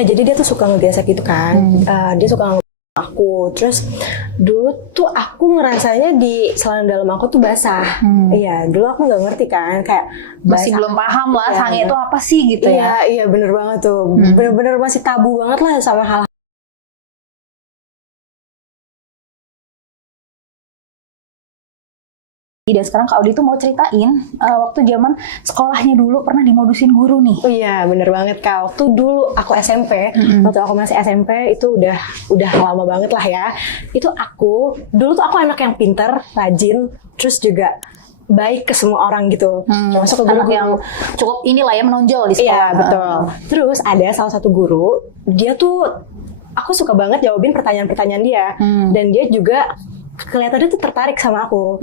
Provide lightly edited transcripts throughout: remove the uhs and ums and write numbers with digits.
Jadi dia tuh suka ngegesek gitu kan. Dia suka aku. Terus dulu tuh aku ngerasanya di celana dalam aku tuh basah. Iya, dulu aku nggak ngerti kan, kayak Masih basah. belum paham lah Iya. sange itu apa sih gitu ya. Iya, bener banget tuh. Bener-bener masih tabu banget lah sama hal. Dan sekarang Kak Audi tuh mau ceritain waktu zaman sekolahnya dulu pernah dimodusin guru nih. Oh iya, bener banget Kak. Waktu dulu aku SMP, waktu aku masih SMP itu udah lama banget lah ya. Itu dulu tuh aku anak yang pintar, rajin, terus juga baik ke semua orang gitu. Termasuk ke Anak guru-guru. yang cukup inilah ya menonjol di sekolah. Iya, betul. Terus ada salah satu guru, dia tuh aku suka banget jawabin pertanyaan-pertanyaan dia. Dan dia juga kelihatannya tuh tertarik sama aku.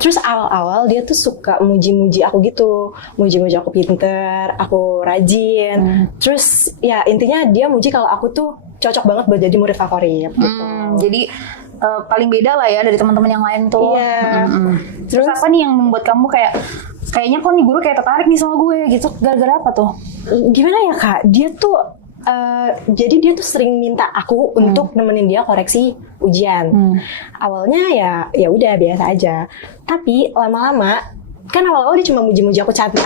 Terus awal-awal dia tuh suka muji-muji aku gitu. Muji-muji aku pinter, aku rajin. Terus ya intinya dia muji kalau aku tuh cocok banget buat jadi murid favorit gitu. Jadi paling beda lah ya dari teman-teman yang lain tuh. Iya. Terus apa nih yang membuat kamu kayaknya kok nih guru kayak tertarik nih sama gue gitu? Gara-gara apa tuh? Gimana ya Kak? Dia tuh jadi dia tuh sering minta aku untuk nemenin dia koreksi ujian. Awalnya ya udah biasa aja. Tapi lama-lama kan awal-awal dia cuma muji-muji aku cantik,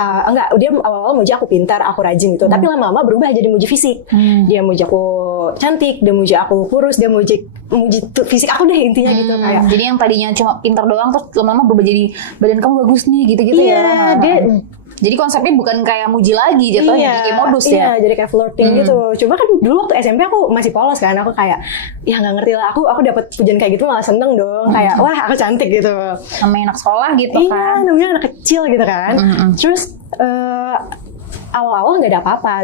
dia awal-awal muji aku pintar, aku rajin gitu. Tapi lama-lama berubah jadi muji fisik. Dia muji aku cantik, dia muji aku kurus, dia muji fisik aku deh intinya gitu kayak. Jadi yang tadinya cuma pintar doang terus lama-lama berubah jadi badan kamu bagus nih gitu-gitu ya. Jadi konsepnya bukan kayak muji lagi jatuhnya, kayak modus ya. Iya, jadi kayak flirting gitu. Cuma kan dulu waktu SMP aku masih polos kan, aku kayak ya nggak ngerti lah. Aku dapat pujian kayak gitu malah seneng dong, kayak wah aku cantik gitu. Namanya anak sekolah gitu Iya, kan. namanya anak kecil gitu kan. Terus awal-awal nggak ada apa-apa.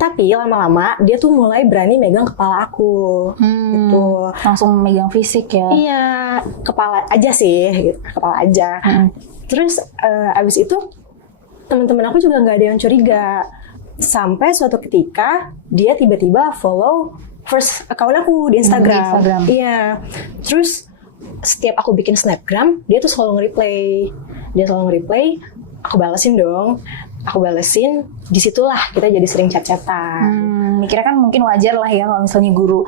Tapi lama-lama dia tuh mulai berani megang kepala aku, gitu. Langsung megang fisik ya. Iya, kepala aja sih, gitu. Kepala aja. Terus abis itu teman-teman aku juga nggak ada yang curiga. Sampai suatu ketika dia tiba-tiba follow first account aku di Instagram. Di Instagram. Iya. Terus setiap aku bikin snapgram, dia tuh selalu nge-replay. Aku balesin dong. Disitulah kita jadi sering chat-chatan. Mikirnya kan mungkin wajar lah ya kalau misalnya guru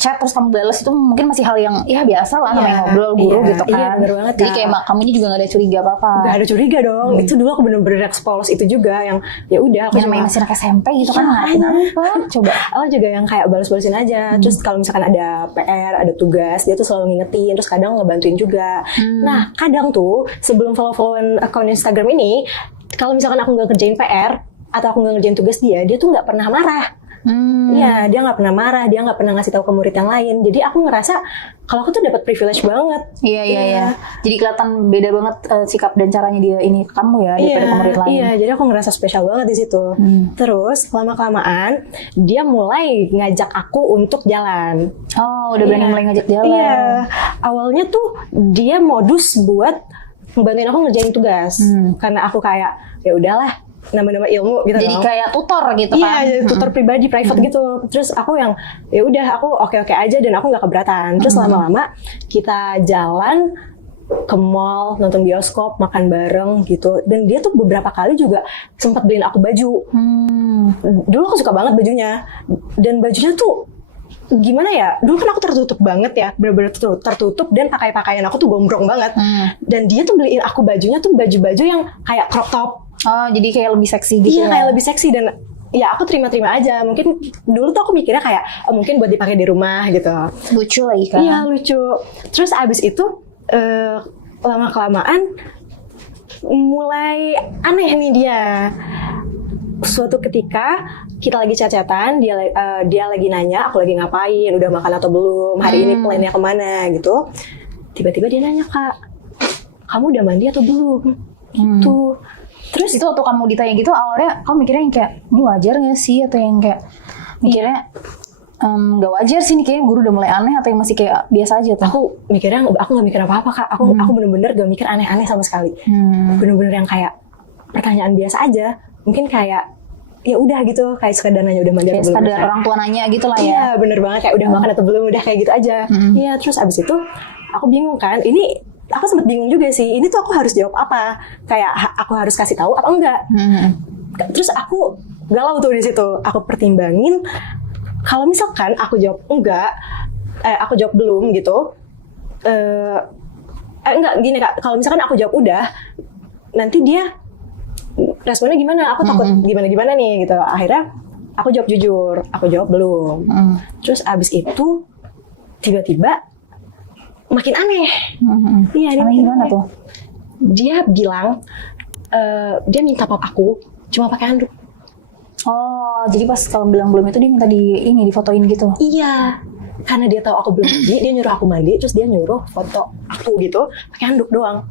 chat terus kamu balas itu mungkin masih hal yang ya biasa lah namanya ngobrol guru gitu kan. Iya, bener banget. Jadi kayak kamu ini juga gak ada curiga apa-apa. Gak ada curiga dong. Itu dulu aku bener-bener polos itu juga yang ya udah aku Yang namanya masih anak SMP gitu kan ngapain apa. Coba aku juga yang kayak balas-balasin aja. Terus kalau misalkan ada PR, ada tugas, dia tuh selalu ngingetin. Terus kadang ngebantuin juga. Nah, kadang tuh sebelum follow-followan akun Instagram ini, kalau misalkan aku nggak kerjain PR atau aku nggak ngerjain tugas dia tuh nggak pernah marah. Iya, dia nggak pernah marah, dia nggak pernah ngasih tahu ke murid yang lain. Jadi aku ngerasa kalau aku tuh dapat privilege banget. Iya. Jadi kelihatan beda banget sikap dan caranya dia ini ke kamu ya daripada ke murid lain. Iya, jadi aku ngerasa spesial banget di situ. Terus lama-kelamaan dia mulai ngajak aku untuk jalan. Oh, udah berani mulai ngajak jalan. Iya, awalnya tuh dia modus buat ngebantuin aku ngerjain tugas. Karena aku kayak ya udahlah, nama-nama ilmu gitu. Jadi kayak tutor gitu iya, kan. Iya, jadi tutor pribadi private gitu. Terus aku yang ya udah aku oke-oke aja dan aku nggak keberatan. Terus lama-lama kita jalan ke mall, nonton bioskop, makan bareng gitu. Dan dia tuh beberapa kali juga sempat beliin aku baju. Dulu aku suka banget bajunya. Dan bajunya tuh gimana ya, dulu kan aku tertutup banget ya, bener-bener tertutup dan pakaian aku tuh gombrong banget. Dan dia tuh beliin aku bajunya tuh baju-baju yang kayak crop top. Oh, jadi kayak lebih seksi gitu. Iya, ya? kayak lebih seksi dan ya aku terima-terima aja. Mungkin dulu tuh aku mikirnya kayak mungkin buat dipakai di rumah gitu. Lucu lagi kan. Iya, lucu. Terus abis itu lama-kelamaan mulai aneh nih dia. Suatu ketika kita lagi chat-chatan, dia lagi nanya aku lagi ngapain, udah makan atau belum, hari ini plannya kemana gitu. Tiba-tiba dia nanya, Kak, kamu udah mandi atau belum? Gitu. Terus itu waktu kamu ditanya gitu awalnya kamu mikirnya yang kayak ini wajar gak sih, atau yang kayak mikirnya gak wajar sih nih, kayaknya guru udah mulai aneh, atau yang masih kayak biasa aja tuh? Aku mikirnya, aku gak mikir apa-apa Kak. Aku bener-bener gak mikir aneh-aneh sama sekali. Bener-bener yang kayak pertanyaan biasa aja. Mungkin kayak ya udah gitu, kayak sekadar nanya udah mandi atau belum. Sekadar orang tua nanya gitu lah ya. Iya, bener banget, kayak udah makan atau belum, udah kayak gitu aja. Iya, terus abis itu aku bingung kan. Ini aku sempet bingung juga sih. Ini tuh aku harus jawab apa? Kayak aku harus kasih tahu apa enggak? Terus aku galau tuh di situ. Aku pertimbangin kalau misalkan aku jawab enggak, aku jawab belum gitu, enggak gini Kak, kalau misalkan aku jawab udah, nanti dia responnya gimana? Aku takut gimana nih gitu. Akhirnya aku jawab jujur, aku jawab belum. Terus abis itu tiba-tiba makin aneh. Iya, Aneh gimana tuh? Dia bilang dia minta pap aku cuma pakai handuk. Oh, jadi pas kalau bilang belum itu dia minta difotoin gitu. Iya, karena dia tahu aku belum mandi, dia nyuruh aku mandi, terus dia nyuruh foto aku gitu pakai handuk doang.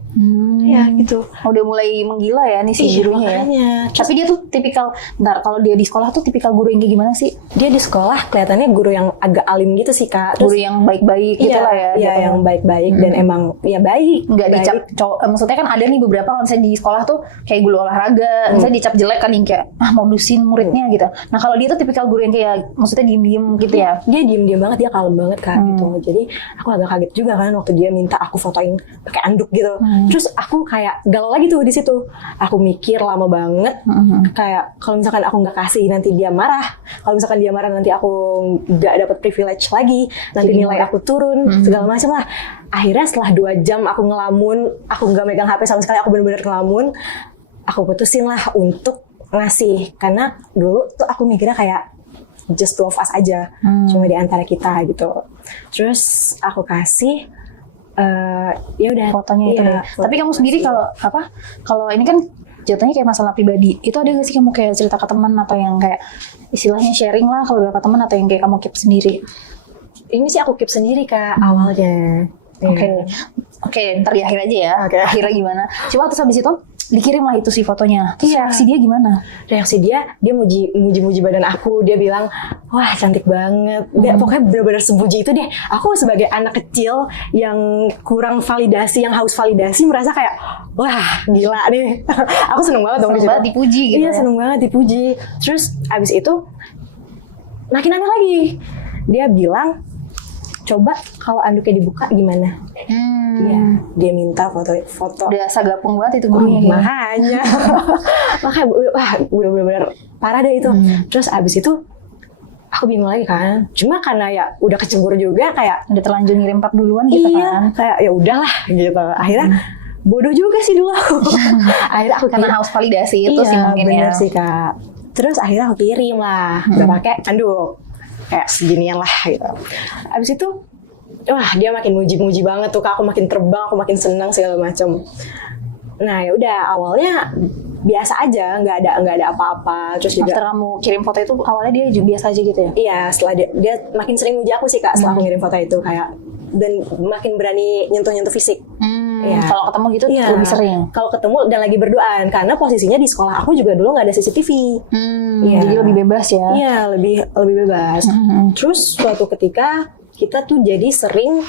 Ya gitu. Udah mulai menggila ya nih si gurunya ya. Makanya. Tapi dia tuh tipikal, bentar, kalau dia di sekolah tuh tipikal guru yang kayak gimana sih? Dia di sekolah kelihatannya guru yang agak alim gitu sih Kak. Guru yang baik-baik gitu lah ya. Iya, jatuhnya. yang baik-baik dan emang ya baik. Nggak baik. dicap cowok, maksudnya kan ada nih beberapa kalau misalnya di sekolah tuh kayak guru olahraga, misalnya dicap jelek kan yang kayak modusin muridnya gitu. Nah kalau dia tuh tipikal guru yang kayak maksudnya diem-diem gitu ya. Dia diem-diem banget, dia kalem banget Kak gitu. Jadi aku agak kaget juga kan waktu dia minta aku fotoin pakai anduk gitu. Terus aku kayak galau lagi tuh di situ. Aku mikir lama banget. Kayak kalau misalkan aku nggak kasih nanti dia marah. Kalau misalkan dia marah nanti aku nggak dapat privilege lagi. Nanti Jadi nilai aku turun segala macam lah. Akhirnya setelah 2 jam aku ngelamun, aku nggak megang HP sama sekali. Aku bener-bener ngelamun. Aku putusin lah untuk ngasih, karena dulu tuh aku mikirnya kayak just two of us aja, cuma di antara kita gitu. Terus aku kasih, ya udah Fotonya itu iya, deh. Tapi kamu sendiri kalau ini kan jatuhnya kayak masalah pribadi, itu ada nggak sih kamu kayak cerita ke teman atau yang kayak istilahnya sharing lah kalau beberapa teman, atau yang kayak kamu keep sendiri? Ini sih aku keep sendiri Kak awalnya. Oke, ntar di akhir aja ya. Oke. Akhirnya gimana? Coba terus habis itu dikirim lah itu si fotonya. Terus reaksi dia gimana? Reaksi dia muji badan aku. Dia bilang, wah cantik banget. Dia pokoknya benar-benar semuji itu deh. Aku sebagai anak kecil yang kurang validasi, yang haus validasi, merasa kayak, wah gila nih. Aku seneng banget dong. Seneng banget dipuji gitu. Iya, ya. seneng banget dipuji. Terus abis itu makin aneh lagi. Dia bilang, coba kalau anduknya dibuka gimana? Iya, dia minta foto. Udah sagapung banget itu gurunya ya. Makanya wah bener-bener parah deh itu. Terus abis itu aku bingung lagi kan. Cuma karena ya udah kecemburu juga, kayak Udah terlanjur ngirim pap duluan gitu kan. kayak ya udahlah gitu. Akhirnya bodoh juga sih dulu aku. Akhirnya aku Karena haus validasi itu sih mungkin bener ya. sih Kak. Terus akhirnya aku kirim lah, udah pakai anduk kayak seginian lah gitu. Abis itu wah dia makin muji-muji banget tuh Kak, aku makin terbang, aku makin senang segala macam. Nah ya udah awalnya biasa aja, nggak ada apa-apa. Terus juga After kamu kirim foto itu awalnya dia juga biasa aja gitu ya? iya, setelah dia makin sering muji aku sih Kak setelah aku ngirim foto itu, kayak dan makin berani nyentuh fisik. Iya. Kalau ketemu gitu Iya. lebih sering. Kalau ketemu dan lagi berduaan, karena posisinya di sekolah aku juga dulu nggak ada CCTV. Iya. Jadi lebih bebas ya. Iya, lebih bebas. Terus suatu ketika kita tuh jadi sering